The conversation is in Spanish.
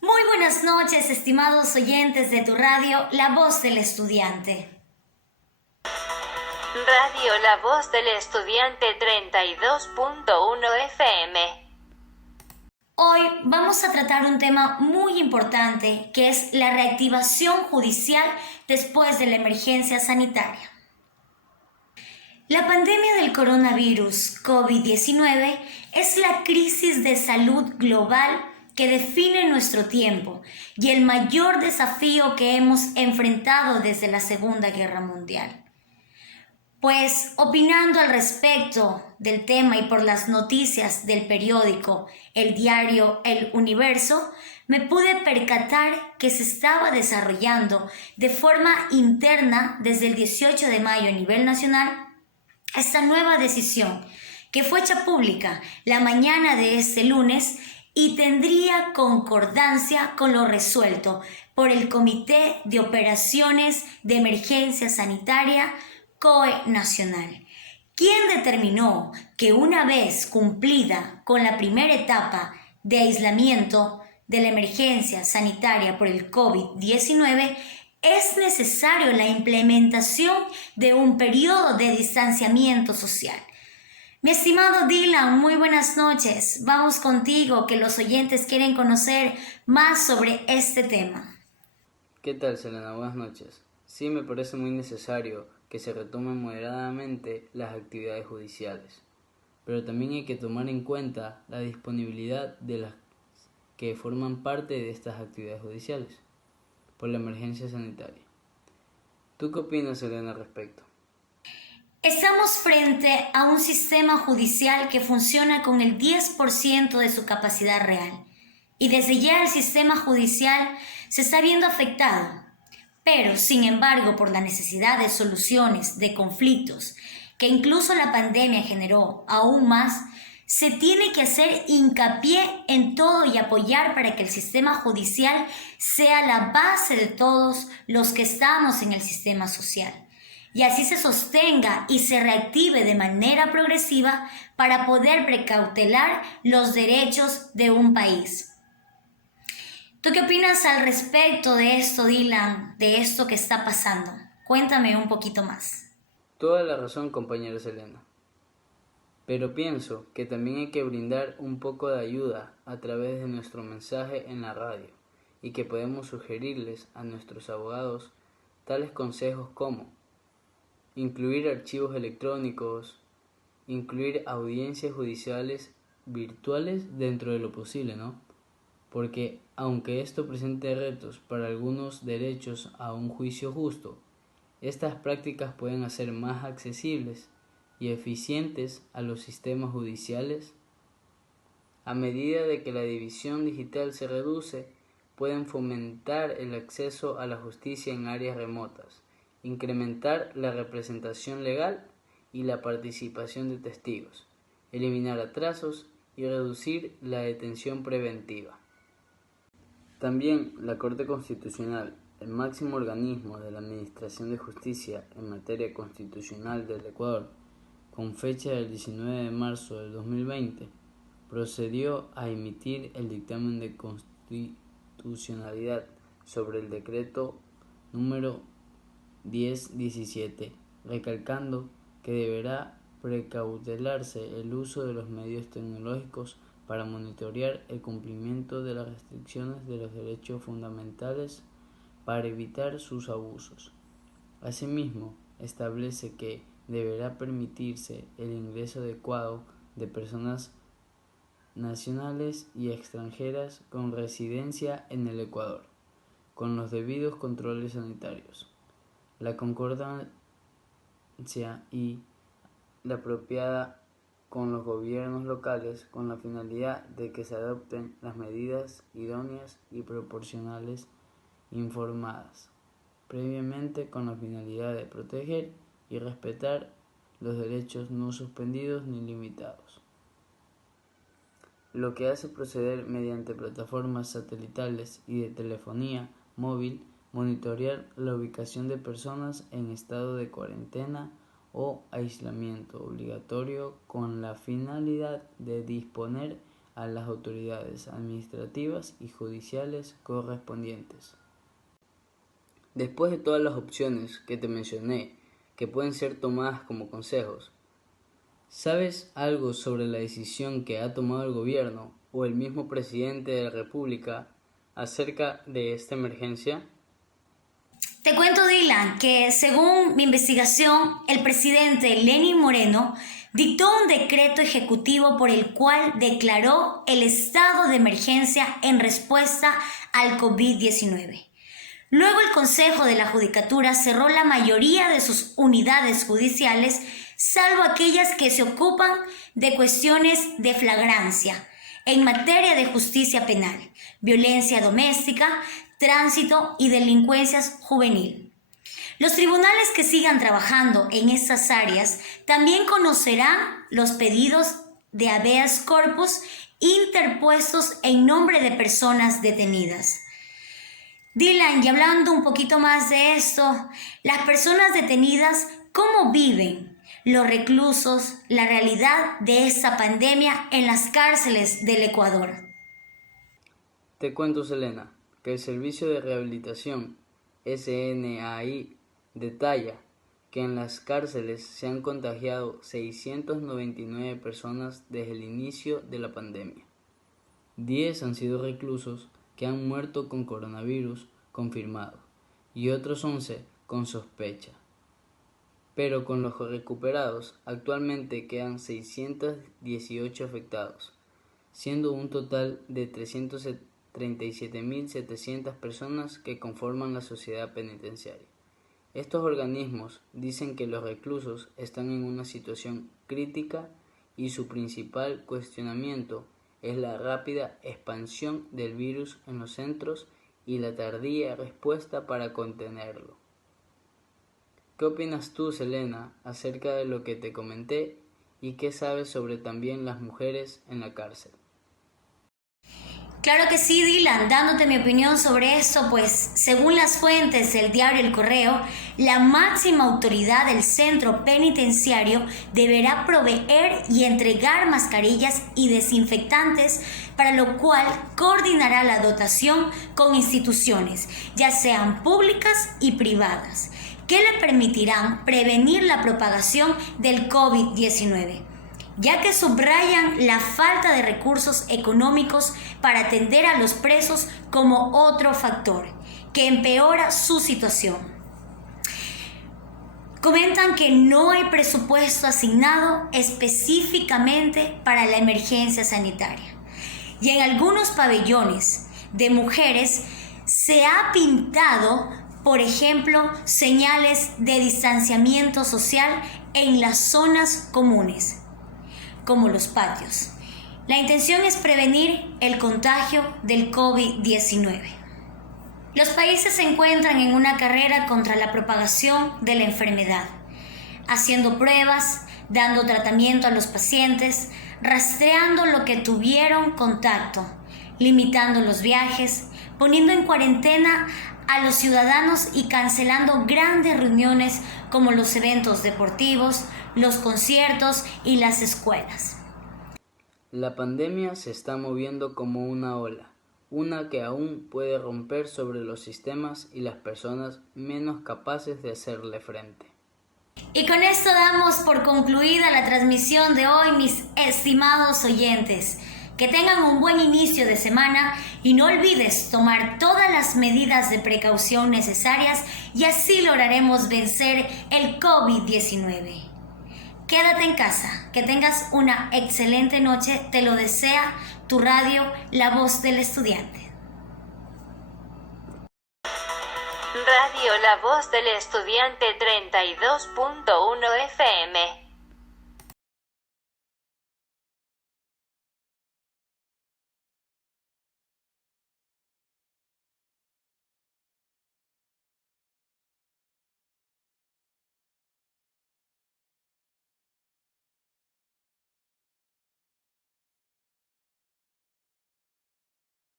Muy buenas noches, estimados oyentes de tu radio, La Voz del Estudiante. Radio La Voz del Estudiante 32.1 FM. Hoy vamos a tratar un tema muy importante que es la reactivación judicial después de la emergencia sanitaria. La pandemia del coronavirus COVID-19 es la crisis de salud global que define nuestro tiempo y el mayor desafío que hemos enfrentado desde la Segunda Guerra Mundial. Pues opinando al respecto del tema y por las noticias del periódico, el diario El Universo, me pude percatar que se estaba desarrollando de forma interna desde el 18 de mayo a nivel nacional esta nueva decisión que fue hecha pública la mañana de este lunes y tendría concordancia con lo resuelto por el Comité de Operaciones de Emergencia Sanitaria COE Nacional, quien determinó que una vez cumplida con la primera etapa de aislamiento de la emergencia sanitaria por el COVID-19, es necesario la implementación de un periodo de distanciamiento social. Mi estimado Dylan, muy buenas noches. Vamos contigo, que los oyentes quieren conocer más sobre este tema. ¿Qué tal, Selena? Buenas noches. Sí, me parece muy necesario que se retomen moderadamente las actividades judiciales, pero también hay que tomar en cuenta la disponibilidad de las que forman parte de estas actividades judiciales por la emergencia sanitaria. ¿Tú qué opinas, Selena, al respecto? Estamos frente a un sistema judicial que funciona con el 10% de su capacidad real y desde ya el sistema judicial se está viendo afectado. Pero, sin embargo, por la necesidad de soluciones de conflictos que incluso la pandemia generó aún más, se tiene que hacer hincapié en todo y apoyar para que el sistema judicial sea la base de todos los que estamos en el sistema social. Y así se sostenga y se reactive de manera progresiva para poder precautelar los derechos de un país. ¿Tú qué opinas al respecto de esto, Dylan, de esto que está pasando? Cuéntame un poquito más. Toda la razón, compañero Selena. Pero pienso que también hay que brindar un poco de ayuda a través de nuestro mensaje en la radio y que podemos sugerirles a nuestros abogados tales consejos como incluir archivos electrónicos, incluir audiencias judiciales virtuales dentro de lo posible, ¿no? Porque aunque esto presente retos para algunos derechos a un juicio justo, estas prácticas pueden hacer más accesibles y eficientes a los sistemas judiciales. A medida de que la división digital se reduce, pueden fomentar el acceso a la justicia en áreas remotas, incrementar la representación legal y la participación de testigos, eliminar atrasos y reducir la detención preventiva. También la Corte Constitucional, el máximo organismo de la Administración de Justicia en materia constitucional del Ecuador, con fecha del 19 de marzo del 2020, procedió a emitir el dictamen de constitucionalidad sobre el decreto número 1017, recalcando que deberá precautelarse el uso de los medios tecnológicos para monitorear el cumplimiento de las restricciones de los derechos fundamentales para evitar sus abusos. Asimismo, establece que deberá permitirse el ingreso adecuado de personas nacionales y extranjeras con residencia en el Ecuador, con los debidos controles sanitarios, la concordancia y la apropiada con los gobiernos locales con la finalidad de que se adopten las medidas idóneas y proporcionales informadas previamente con la finalidad de proteger y respetar los derechos no suspendidos ni limitados, lo que hace proceder mediante plataformas satelitales y de telefonía móvil monitorear la ubicación de personas en estado de cuarentena o aislamiento obligatorio con la finalidad de disponer a las autoridades administrativas y judiciales correspondientes. Después de todas las opciones que te mencioné, que pueden ser tomadas como consejos, ¿sabes algo sobre la decisión que ha tomado el gobierno o el mismo presidente de la República acerca de esta emergencia? Te cuento, Dylan, que según mi investigación, el presidente Lenín Moreno dictó un decreto ejecutivo por el cual declaró el estado de emergencia en respuesta al COVID-19. Luego el Consejo de la Judicatura cerró la mayoría de sus unidades judiciales, salvo aquellas que se ocupan de cuestiones de flagrancia en materia de justicia penal, violencia doméstica, tránsito y delincuencia juvenil. Los tribunales que sigan trabajando en estas áreas también conocerán los pedidos de habeas corpus interpuestos en nombre de personas detenidas. Dylan, y hablando un poquito más de esto, las personas detenidas, ¿cómo viven los reclusos la realidad de esta pandemia en las cárceles del Ecuador? Te cuento, Selena, que el Servicio de Rehabilitación SNAI detalla que en las cárceles se han contagiado 699 personas desde el inicio de la pandemia. 10 han sido reclusos que han muerto con coronavirus confirmado y otros 11 con sospecha. Pero con los recuperados actualmente quedan 618 afectados, siendo un total de 337.700 personas que conforman la sociedad penitenciaria. Estos organismos dicen que los reclusos están en una situación crítica y su principal cuestionamiento es la rápida expansión del virus en los centros y la tardía respuesta para contenerlo. ¿Qué opinas tú, Selena, acerca de lo que te comenté y qué sabes sobre también las mujeres en la cárcel? Claro que sí, Dylan, dándote mi opinión sobre esto, pues según las fuentes del diario El Correo, la máxima autoridad del centro penitenciario deberá proveer y entregar mascarillas y desinfectantes, para lo cual coordinará la dotación con instituciones, ya sean públicas y privadas, que le permitirán prevenir la propagación del COVID-19. Ya que subrayan la falta de recursos económicos para atender a los presos como otro factor que empeora su situación. Comentan que no hay presupuesto asignado específicamente para la emergencia sanitaria. Y en algunos pabellones de mujeres se ha pintado, por ejemplo, señales de distanciamiento social en las zonas comunes, como los patios. La intención es prevenir el contagio del COVID-19. Los países se encuentran en una carrera contra la propagación de la enfermedad, haciendo pruebas, dando tratamiento a los pacientes, rastreando lo que tuvieron contacto, limitando los viajes, poniendo en cuarentena a los ciudadanos y cancelando grandes reuniones como los eventos deportivos, los conciertos y las escuelas. La pandemia se está moviendo como una ola, una que aún puede romper sobre los sistemas y las personas menos capaces de hacerle frente. Y con esto damos por concluida la transmisión de hoy, mis estimados oyentes. Que tengan un buen inicio de semana y no olvides tomar todas las medidas de precaución necesarias y así lograremos vencer el COVID-19. Quédate en casa, que tengas una excelente noche, te lo desea tu radio La Voz del Estudiante. Radio La Voz del Estudiante 32.1 FM.